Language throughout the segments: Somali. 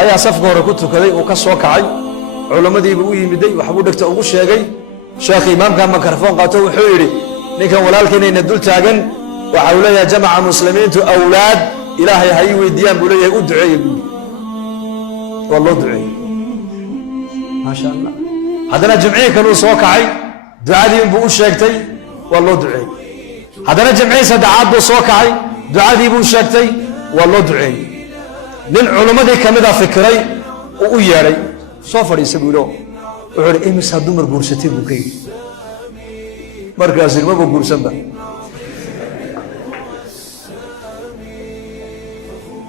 ayaa safka hore ku tukaday uu ka soo kacay culimadiiba u yimiday waxbuu dhegta ugu sheegay sheekh imaamka mikrafoon qaato wuxuu yidhi ninkan walaalkeenayna dul taagan waxa uu leeyahay jamaca muslimiintu awlaad ilaahay ha ii weydiiyaan buu leeyahay u duceeye buuri waa loo duceeyey maasha allah haddana jimcihii kaluu soo kacay ducadii inbuu u sheegtay waa loo duceeyey haddana jimcihii saddexaad buu soo kacay ducadii buu sheegtay waa loo duceeyey nin culimmadii ka mida fikiray uu u yeedhay soo fadhiisa buu yidhi wuxuu yidhi imisa dumar guursatay buu ka yidhi markaas ilmaba guursanba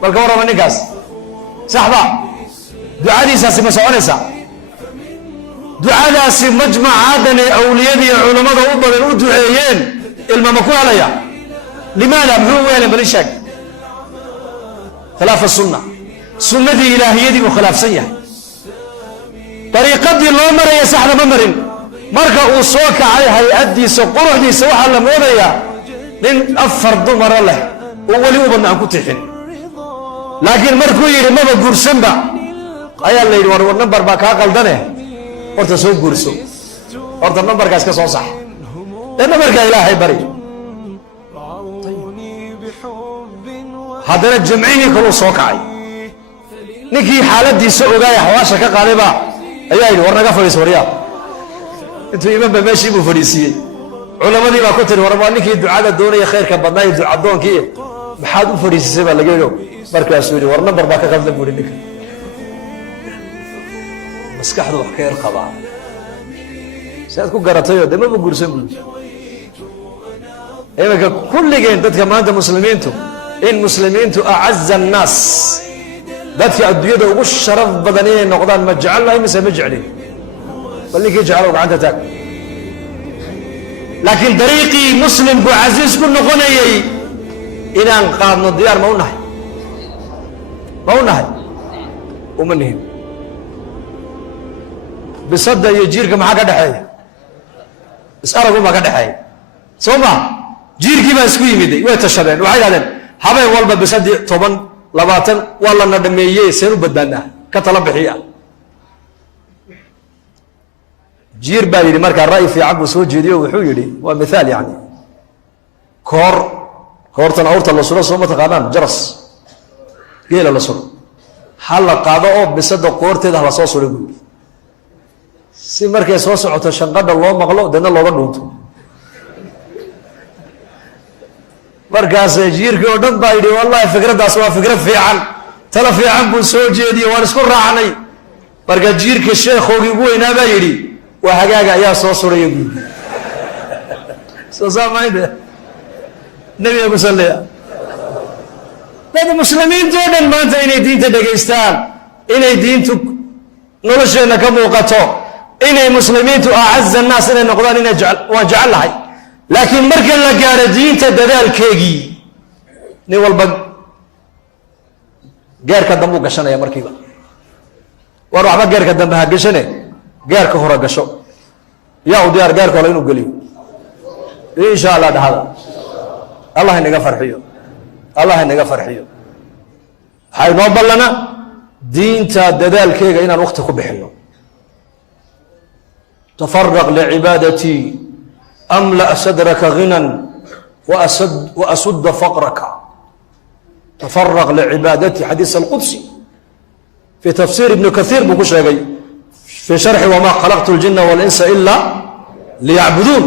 balka warrama ninkaas saxba ducadiisaasi ma soconaysaa ducadaasi majmacadan ee awliyada iyo culammada u badan u duceeyeen ilma ma ku helaya limaada muxuu u helay bali sheeg khilaafa sunna sunnadii ilaahiyadii buu khilaafsan yahay dariiqadii loo maraya saxda ma marin marka uu soo kacay hay-addiisa quruxdiisa waxaa la moodayaa nin 4 dumara leh oo weli u badna aan ku tixin laakiin markuu yidhi maba guursanba ayaa la yidhi war nambar baa kaa qaldane horta soo guurso horta nambarkaas ka soo sax ee nambarkaa ilaahay bari haddana jamcihii kaluu soo kacay ninkii xaaladiisa ogaaya xawaasha ka qaadayba ayaa yidhi war naga fadhiis waryaa intuu imaanba meeshii buu fadhiisiiyey culamadii baa ku tiri war waa ninkii ducada doonaya khayrka badnaa iyo ducadoonkii maxaad u fadhiisisay baa laga yidhi markaasuu yidhi war nambar baa ka qaldan buuhi ninka maskaxdu wax ka yar qabaa si aad ku garatayoo dee maba guursan buui iminka kulligeen dadka maanta muslimiintu in muslimiintu acaza annaas dadka adduunyada ugu sharaf badan inay noqdaan ma jecelnahay mise ma jeclin bal ninkii jeclow gacanta taag laakiin dariiqii muslimku casiis ku noqonayay inaan qaadno diyaar ma u nahay uma nihin bisada iyo jiirka maxaa ka dhexeeya is-aragunbaa ka dhexeeya soo ma jiirkii baa isku yimiday way tashadeen waxay dhahdeen habeen walba bisadii 10 20 waa lana dhameeyey seen u badbaadnaa ka tala bixiya jiir baa yidhi markaa ra'yi fiican buu soo jeediyo wuxuu yidhi waa mithaal yani koortan awrta la suro soo ma taqaanaan jaras geela la suro ha la qaado oo bisada qoorteeda ha la soo suro buuri si markay soo socoto shanqadha loo maqlo deedna looga dhuunto markaas jiirkii oo dhan baa yidhi wallahi fikraddaas waa fikrad fiican tala fiican buu soo jeediye waan isku raacnay marka jiirka sheekhoogii ugu weynaa baa yidhi waa hagaaga ayaa soo suraya buuri soo saamaynde nabiga ku salliya dad muslimiintoo dhan maanta inay diinta dhegaystaan inay diintu nolosheenna ka muuqato inay muslimiintu acaza annaas inay noqdaan waan jecel lahay laakiin marka la gaaro diinta dadaalkeegii nin walba geerka dambe u gashanaya markiiba war waxba geerka dambe ha gashane geerka hore gasho yaa u diyaar geerka hore inuu geliyo insha allah dhahada allah inaga farxiyo waxaa inoo ballana diinta dadaalkeega inaan waqti ku bixinno tafaraq licibaadatii amla sadraka ghinan waasudda faqraka tafaraq licibaadatii xadiis alqudsi fi tafsir ibn kathir buu ku sheegay fi sharxi wama khalaqtu ljina walinsa ila liyacbuduun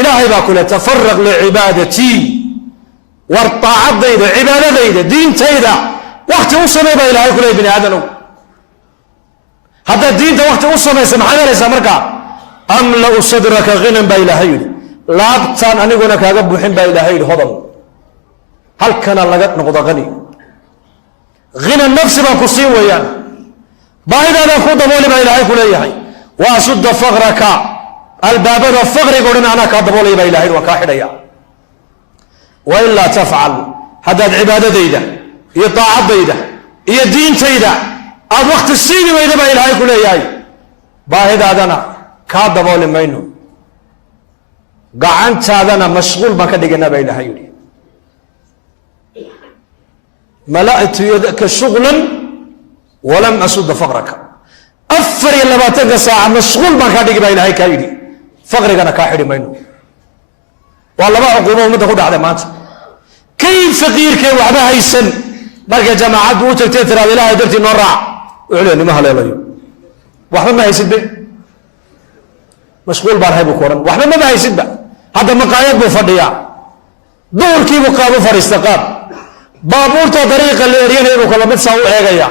ilaahay baa ku le tafaraq licibaadatii war taacadayda cibaadadayda diintayda wakti u samey baa ilahay ku leey bini aadanow haddaad diinta wakti u samaysa maxaad helaysaa markaa amla'u sadraka ghinan baa ilaahay yidhi laabtaan aniguna kaaga buuxin baa ilaahay yidhi hodal halkana laga noqdo hani hina nafsi baan ku siin weeyaan baahidaadaan ku dabooli baa ilaahay ku leeyahay wa asudda faqraka albaabada faqrigo dhan anaa kaa daboolaya baa ilahay waan kaa xidhaya wailaa tafcal haddaad cibaadadayda iyo daacadayda iyo diintayda aad wakti siini weyda baa ilaahay ku leeyahay baahidaadana kaa dabooli mayno gacantaadana mashquul baan ka dhiganaa baa ilaahay yidhi mala'tu yadaka shughlan walam asudda faqraka 24 saaca mashquul baan kaa dhigi baa ilaahay kaa yidhi faqrigana kaa xidhi mayno waa laba cuquubo ummadda ku dhacday maanta kay faqiirkee waxba haysan markay jamaacaddu u tagtay tiraada ilaahay dartii noo raac wuxuu leeyahay nima haleelayo waxba ma haysidbe mashquul baan hay buu ku odhan waxba maba haysidba hadda maqaayad buu fadhiyaa duhurkiibuu qaab u fadhiista qaab baabuurta dariiqa la eryanaya inuu kala mid saa u eegaya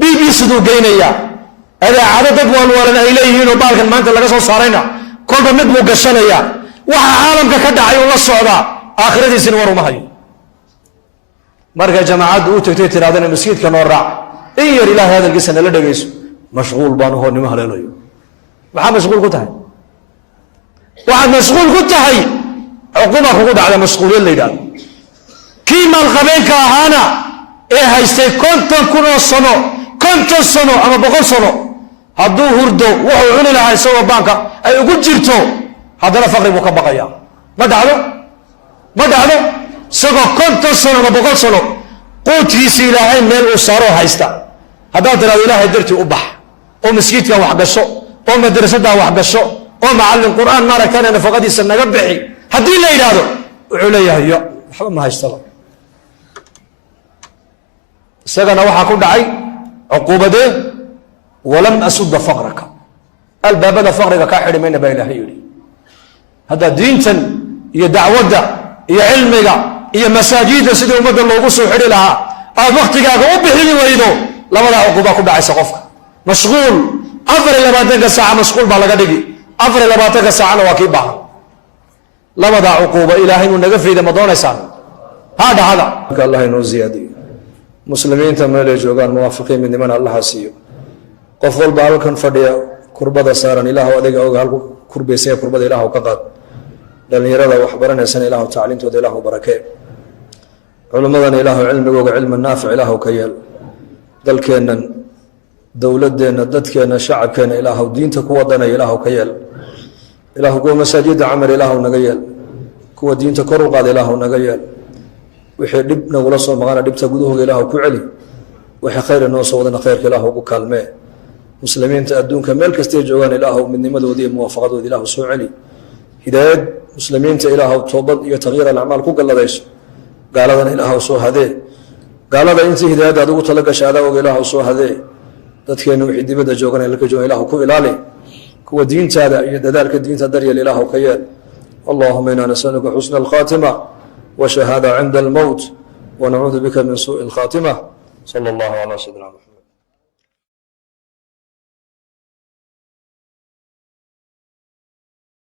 bbcduu geynaya adaacado dad waalwaalan ay leeyihiin oo baalkan maanta laga soo saarayna kolba mid buu gashanaya waxa caalamka ka dhacay uu la socdaa aakhiradiisina war uma hayo markay jamaacaddu u tagtay tiraadana masjidka noo raac in yar ilaahay hadalkiisa nala dhegayso mashquul baan uhoo nima haleelayo maxaa mashquul ku tahay waxaad mashquul ku tahay cuquba kugu dhacda mashquuliyad la yidhahdo kii maalqabeenka ahaana ee haystay 50 sano ama 100 sano hadduu hurdo wuxuu cuni lahaa isagoo baanka ay ugu jirto haddana faqri buu ka baqayaa ma dhacdo isagoo 50 sano ama 100 sano quudkiisa ilaahay meel uu saaro haysta haddaad tiraado ilaahay dartii u bax oo masjidkan wax gasho oo madrasadan wax gasho oo macallin qur'aan maaragtana nafaqadiisa naga bixi haddii la yidhaahdo wuxuu leeyahay yo waxba ma haystaba isagana waxaa ku dhacay cuquubadee walam asudda faqraka albaabada faqriga kaa xidhi mayna baa ilaahay yidhi hadda diintan iyo dacwadda iyo cilmiga iyo masaajidda sidii ummadda loogu soo xidhi lahaa aad waktigaaga u bixini weydo labadaa cuquuba ku dhacaysa qofka mashquul 24 saaca mashquul baa laga dhigi 24 saacana waa kii baahan labadaa cuquuba ilaahay inuu naga fayda ma doonaysaan hada allah inoo ziyaadiyo muslimiinta meel ay joogaan muwaafiqiin midnimana allaha siiyo qof walba halkan fadhiya kurbada saaran ilaahu adiga oga halku kurbaysay kurbada ilaahu ka qaad dhalinyarada wax baranaysana ilaahu tacliintooda ilaahu barakee culimmadana ilaahu cilmigooga cilmi naafic ilaahu ka yeel dalkeennan dowladeenna dadkeenna shacabkeenna ilaahu diinta ku wadanaya ilaahu ka yeel ilaahu kuwa masaajidda camar ilaahu naga yeel kuwa diinta kor u qaada ilaahu naga yeel wixii dhib nagula soo maqana dhibta gudahooga ilaahu ku celi wixii khayr noo soo wadana khayrka ilaahu ugu kaalmee muslimiinta adduunka meel kastay joogaan ilaahu midnimadoodii iyo muwaafaqadoodii ilaahu soo celi hidaayad muslimiinta ilaahu toobad iyo tagyiir alacmaal ku galladayso gaaladana ilaahu soo hadee gaalada intii hidaayadda aad ugu tala gashay adaagoga ilaahu soo hadee dadkeenna wixii dibadda joogan ee laka joogan ilaahu ku ilaali kuwa diintaada iyo dadaalka diinta daryeel ilaahu ka yeel allahuma inaa nasaluka xusna alkhaatima وشهادة عند الموت ونعوذ بك من سوء الخاتمة صلى الله على سيدنا محمد